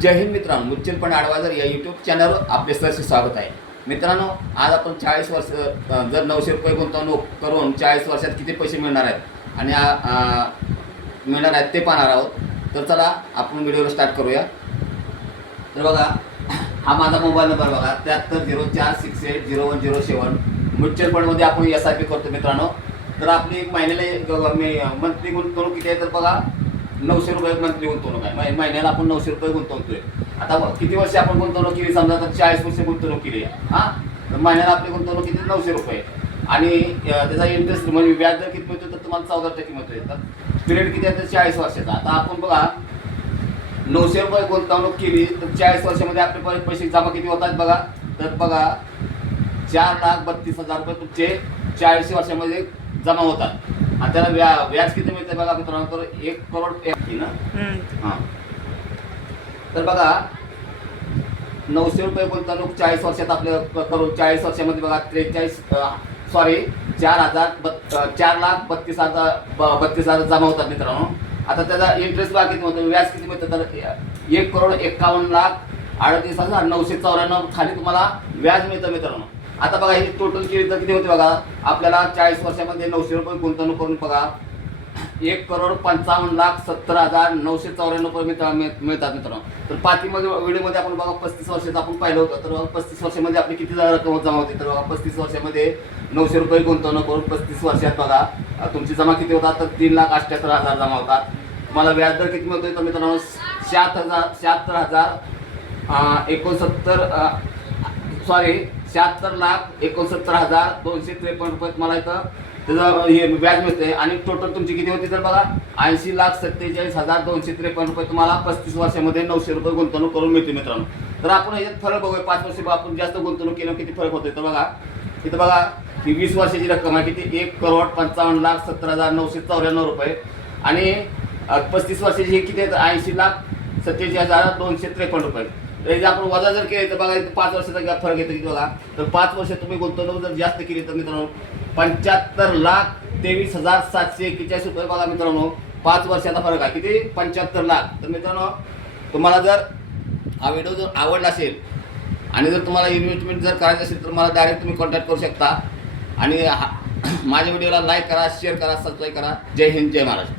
जय हिंद मित्रांनो, mutual fund adviser या YouTube चॅनलवर आपले सहर्ष स्वागत आहे. मित्रांनो, आज आपण 40 वर्ष जर 900 रुपये गुंतवणूक करून 40 वर्षात किती पैसे मिळणार आहेत आणि मिळणार आहेत ते पाहणार आहोत. तर चला आपण व्हिडिओला स्टार्ट करूया. तर बघा, हा माझा मोबाईल नंबर बघा 7304680107. म्युच्युअल फंडमध्ये आपण SIP करतो मित्रांनो. तर आपली महिन्याला मंथली गुंतवणूक किती आहे तर बघा 900 रुपये मंथली गुंतवणूक आहे. महिन्याला आपण 900 रुपये गुंतवतोय. आता किती वर्ष आपण गुंतवणूक केली, समजा तर 40 वर्ष गुंतवणूक केली आहे. तर महिन्याला आपली गुंतवणूक किती 900 रुपये आणि त्याचा इंटरेस्ट म्हणजे व्याज दर किती मिळतो तर तुम्हाला 14% मिळतोय. तर पिरियड किती आहे तर 40 वर्षाचा. आता आपण बघा 900 रुपये गुंतवणूक केली तर 40 वर्षामध्ये आपले पैसे जमा किती होतात बघा. तर बघा 4,32,000 रुपये तुमचे 40 वर्षामध्ये जमा होतात. आणि त्याला व्याज किती मिळते बघा मित्रांनो, तर 1 करोड ना. हां, तर बघा 900 रुपये गुंतवणूक 40 वर्षात आपल्या करून 40 वर्षामध्ये बघा 4,32,000 जमा होतात मित्रांनो. आता त्याचा इंटरेस्ट बघा किती होतं, व्याज किती मिळतं तर 1,51,38,994 खाली तुम्हाला व्याज मिळतं मित्रांनो. आता बघा ही टोटल केली तर किती होते बघा, आपल्याला 40 वर्षामध्ये 900 रुपये गुंतवणूक करून बघा 1,55,70,994 रुपये मिळतात मित्रांनो. तर पाचवीमध्ये व्हिडिओमध्ये आपण बघा 35 वर्षाचं आपण पाहिलं होतं. तर 35 वर्षामध्ये आपली किती रक्कम जमा होते तर बघा 35 वर्षामध्ये 900 रुपये गुंतवणूक करून 35 वर्षात बघा तुमची जमा किती होतात तर 3,78,000 जमा होतात. तुम्हाला व्याजदर किती मिळतोय तर मित्रांनो 76,69,253 रुपये तुम्हाला इथं त्याचं हे व्याज मिळते. आणि टोटल तुमची किती होती तर बघा 80,47,253 रुपये तुम्हाला 35 वर्षामध्ये 900 रुपये गुंतवणूक करून मिळते मित्रांनो. तर आपण ह्याच्यात फरक बघूया, 5 वर्ष आपण जास्त गुंतवणूक केलं किती फरक होतोय तर बघा इथं बघा ही 20 वर्षाची रक्कम आहे किती 1,55,70,994 रुपये आणि 35 वर्षाची ही किती आहे तर 80,47,253 रुपये. तर आपण वजा जर केले तर बघा इथं 5 वर्षाचा फरक येतो किती बघा. तर 5 वर्ष तुम्ही गुंतवणूक जर जास्त केली तर मित्रांनो 75,23,741 रुपये बघा मित्रांनो. 5 वर्षाचा फरक आहे किती 75 लाख. तर मित्रांनो, तुम्हाला जर हा व्हिडिओ जर आवडला असेल आणि जर तुम्हाला इन्व्हेस्टमेंट जर करायचं असेल तर मला डायरेक्ट तुम्ही कॉन्टॅक्ट करू शकता. आणि माझ्या व्हिडिओला लाईक करा, शेअर करा, सबस्क्राईब करा. जय हिंद, जय महाराष्ट्र.